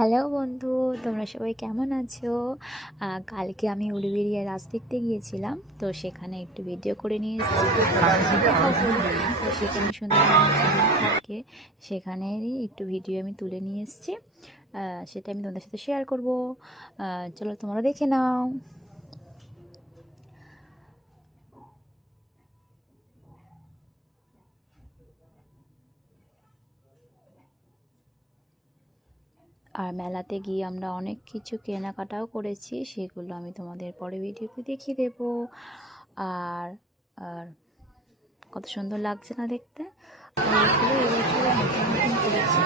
Hello বন্ধু, তোমরা সবাই কেমন আছো? কালকে আমি উলুবেড়িয়া রাজ দেখতে গিয়েছিলাম, তো সেখানে একটু ভিডিও করে নিয়ে এসেছি। তো সেখানে সুন্দরবনে কেমন থাকে সেখানেরই একটু ভিডিও আমি তুলে নিয়ে এসেছি। সেটা আমি তোমাদের সাথে শেয়ার করব। চলো তোমরা দেখে নাও। আর মেলাতে গিয়ে আমরা অনেক কিছু কেনাকাটাও করেছি, সেগুলো আমি তোমাদের পরে ভিডিওতে দেখিয়ে দেবো। আর আর কত সুন্দর লাগছে না দেখতে? আর এগুলো এবছর নতুন নতুন করেছি,